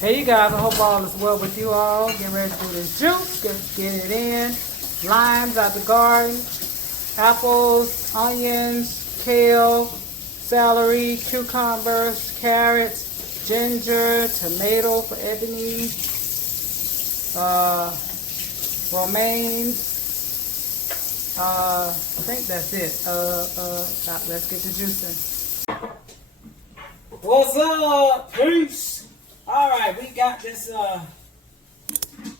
Hey you guys, I hope all is well with you all. Getting ready to do this juice. Get it in. Limes out the garden. Apples, onions, kale, celery, cucumbers, carrots, ginger, tomato for Ebony, romaine. I think that's it. Let's get the juice in. What's up? Peace. All right, we got this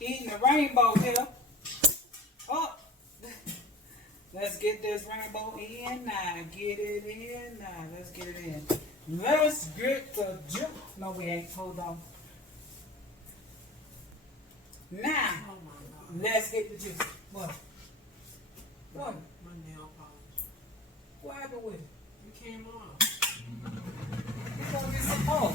eating the rainbow here. Oh, let's get this rainbow in now. Get it in now. Let's get it in. Let's get the juice. No, we ain't. Hold on. Now, let's get the juice. What? What? My nail polish. What happened with it? It came off. We're gonna get some more.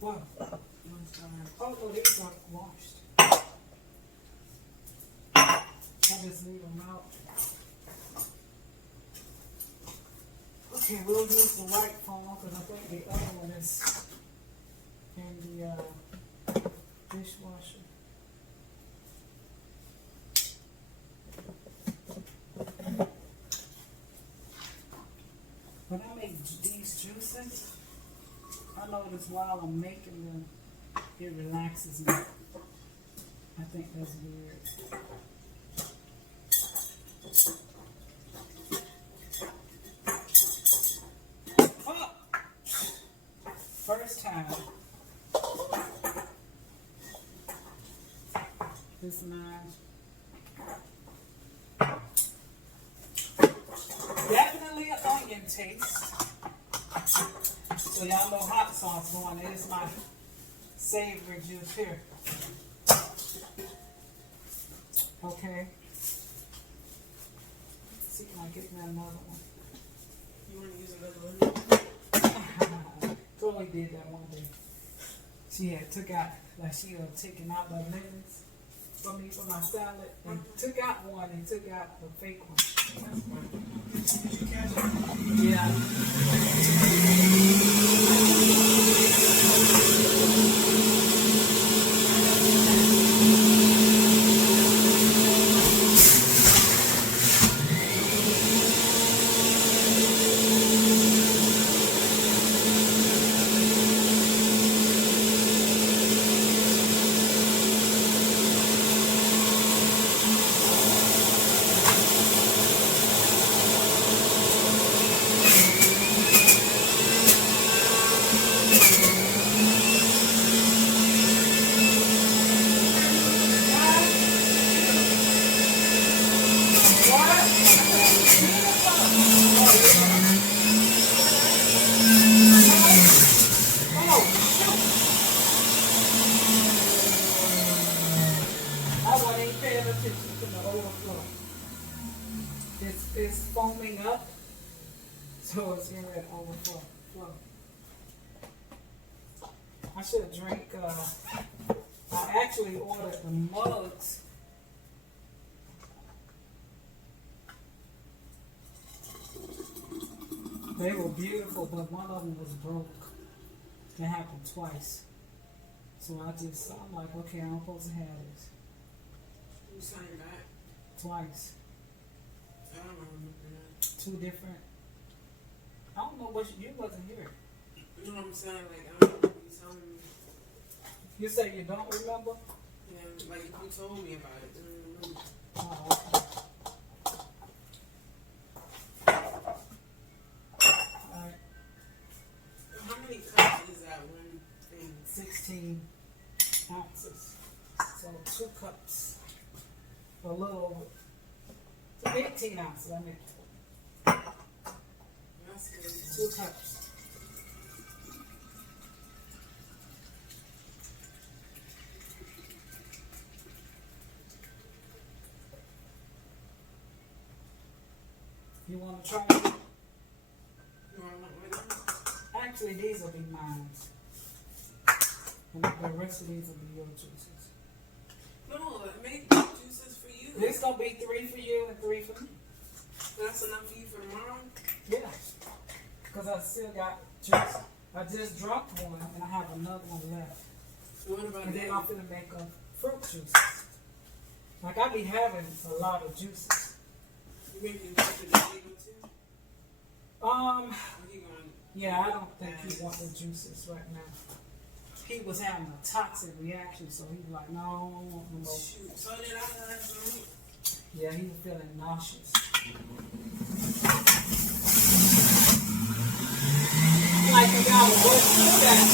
What? Oh, no, these aren't washed. I just leave them out. Okay, we'll use the white foam because I think the other one is in the dishwasher. When I make these juices, I notice while I'm making them, it relaxes me. I think that's weird. Oh! First time. This mine. Definitely an onion taste. So y'all know hot sauce going. It is my savory juice here. Okay. Let's see if I get me another one. You want to use another one? Chloe did that one day. She had took out, like she had taken out the lemons for me for my salad, and took out one and took out the fake one. Did you catch it? Yeah. It's foaming up, so it's in that overflow. flow. I should drink, I actually ordered the mugs. They were beautiful, but one of them was broke. It happened twice. So I'm like, okay, I'm supposed to have this. You signed that? Twice. I don't remember that. Two different. I don't know what you wasn't here. You know what I'm saying? Like, I don't remember you telling me. You say you don't remember? Yeah, like you told me about it. I don't remember. Oh, okay. Alright. How many cups is that one thing? 16 ounces. So 2 cups. A little over. 18 ounces, I mean. That's good. 2 cups. You want to try it? You want one right now? Actually, these will be mine. And the rest of these will be your juices. No, make juices for you. This going to be 3 for you and 3 for me. That's enough for you for tomorrow? Yeah. Because I still got juice. I just drunk one and I have another one left. So what about And then that? I'm going to make a fruit juice. Like I be having a lot of juices. You making juice for the table too? Um, Or you going? yeah, I don't think he wants the juices right now. He was having a toxic reaction, so he was like, no, I don't want no more. Shoot. So did I last night. Yeah, he was feeling nauseous. Like I got to work through that.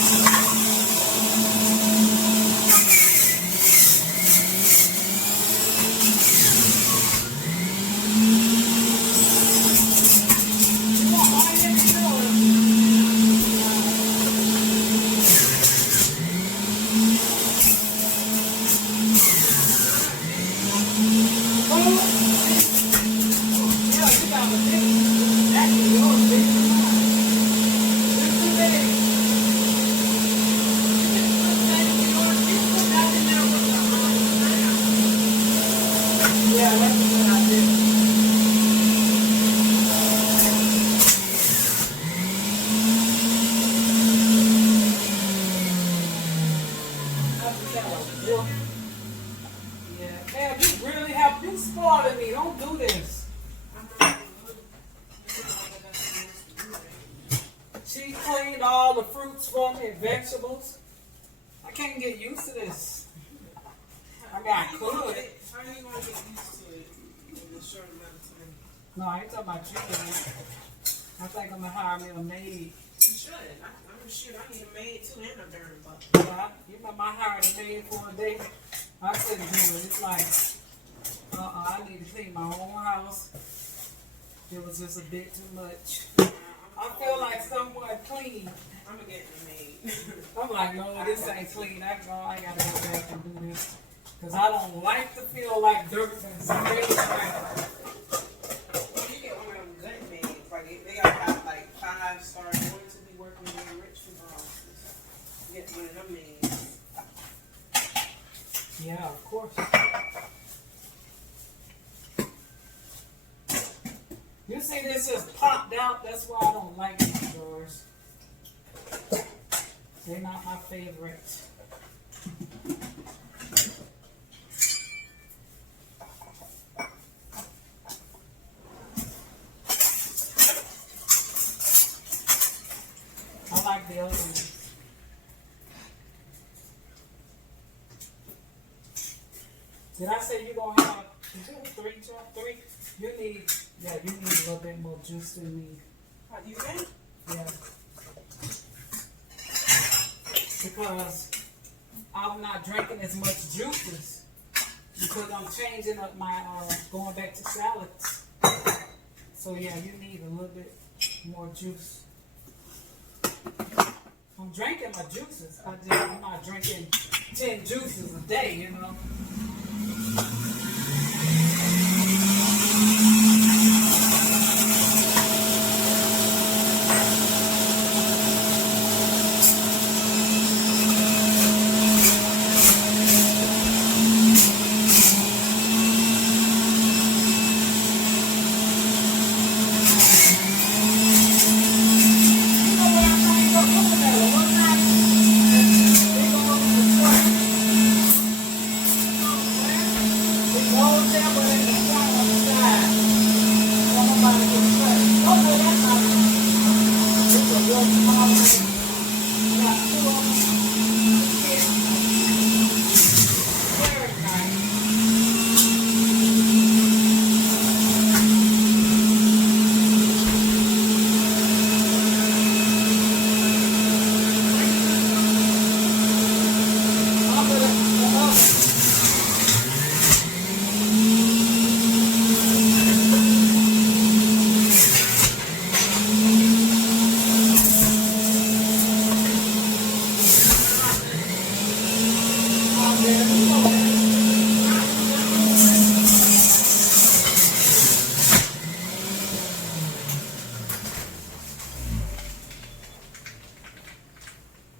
All the fruits for me and vegetables. I can't get used to this. I mean, I could. How are you going to get used to it in a short amount of time? No, I ain't talking about you. I think I'm going to hire me a maid. You should. I'm sure I need a maid too and a dirty bucket. Yeah, you remember I hired a maid for a day? I couldn't do it. It's like, I need to clean my own house. It was just a bit too much. I feel like someone clean. I'm gonna get the maid. I'm like, no, this ain't clean. I gotta go back and do this. Because I don't like to feel like dirt and somebody crap. Well, you get one of them good maids. Like, they gotta have like 5-star ones to be working in rich people houses. Get one of them maids. Yeah, of course. You see this just popped out, that's why I don't like these drawers. They're not my favorite. I like the other ones. Did I say you're gonna have 3? You need a little bit more juice than me. How do you think? Yeah. Because I'm not drinking as much juices because I'm changing up my going back to salads. So yeah, you need a little bit more juice. I'm drinking my juices. I'm not drinking 10 juices a day, you know.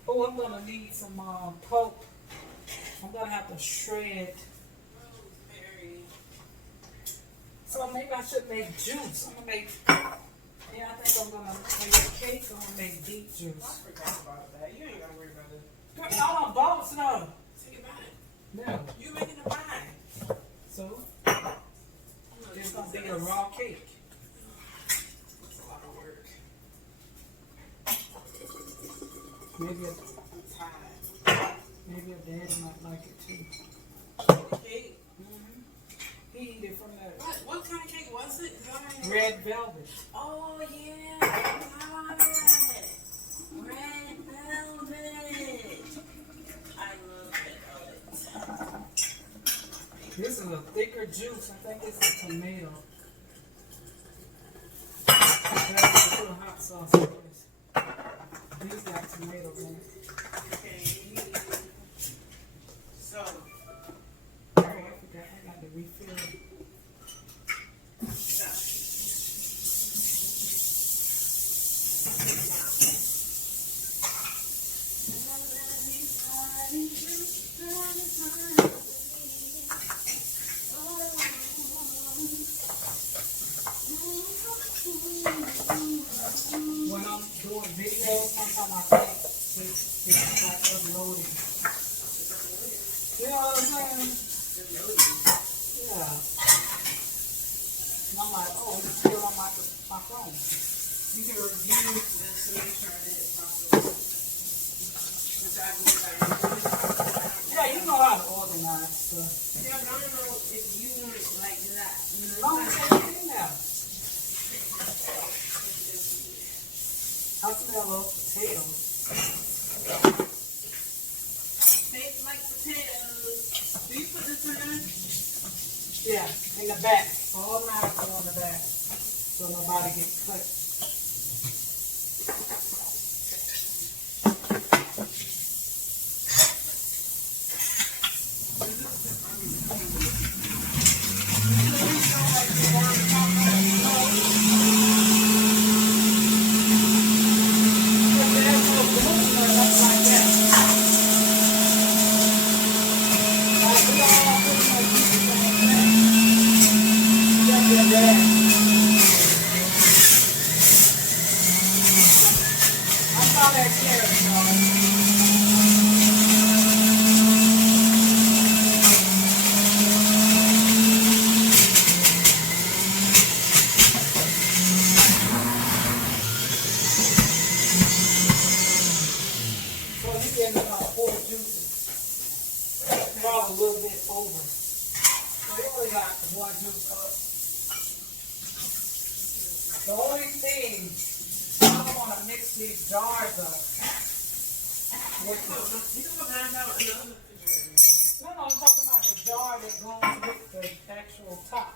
Oh, I'm gonna need some pulp. I'm gonna have to shred. So maybe I should make juice. I'm gonna make. Yeah, I think I'm gonna make a cake. I'm gonna make beet juice. I forgot about that. You ain't gotta worry about it. Girl, I don't boss no. Take it back. No. You making the pie. So it's gonna be a raw cake. That's a lot of work. Maybe I'm tired. maybe your daddy might like it too. The cake? He eat it from the What kind of cake was it? red velvet. Oh yeah, God. Red velvet. I love red velvet. This is a thicker juice. I think it's a tomato. I have to put a hot sauce in this. These got tomatoes in it. Okay. So, Oh, I forgot. I got to refill it. When I'm doing videos, sometimes I think it's like uploading. You know what I'm saying? Yeah. And I'm like, oh, it's still on my phone. you can review this to make sure that it's possible. Which I do like. Yeah, you know how to organize stuff. Yeah, but I don't know if you want it like that. You know, Oh, like, take it in there. I smell those potatoes. taste like potatoes. Do you put this in there? Yeah, in the back. All knives go on the back. So nobody gets cut. Probably a little bit over. So you only got one juice cup. The only thing, I don't want to mix these jars up. With no, I'm talking about the jar that goes with the actual top.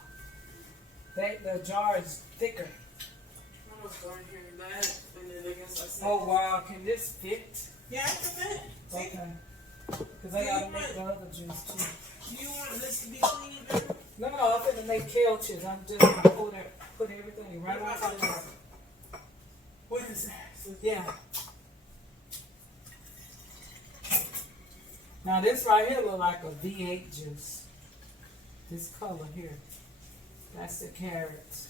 The jar is thicker. I'm almost going here and that, and then I guess I said. Oh wow, can this fit? Yeah, it can fit. See? Okay. Because I gotta make the other juice too. Do you want this to be clean? No, I'm gonna make kale chips. I'm just gonna put everything right on top. What is that? Yeah. Now this right here look like a V8 juice. This color here. That's the carrots.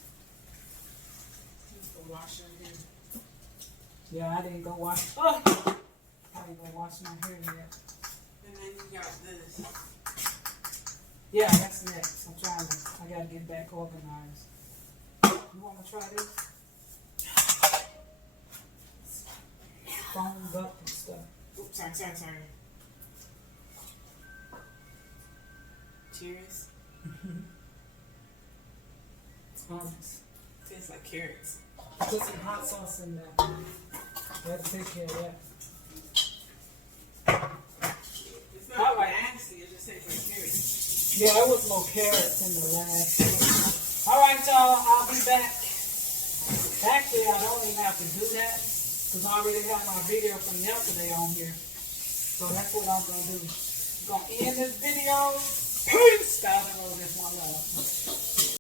Go wash your hair. Yeah, I didn't go wash. Oh, I didn't go wash my hair yet. And then you got this. Yeah, that's next. I gotta get back organized. You wanna try this? foamed up and stuff. Oops, sorry. Cheers. It's hummus. Tastes like carrots. Put some hot sauce in there. Let's take care of that. It's not nasty, it just tastes like carrots. Yeah, there was no carrots in the last one. Alright, y'all, I'll be back. Actually, I don't even have to do that because I already have my video from yesterday on here. So that's what I'm going to do. I'm going to end this video. Peace! Style this one love.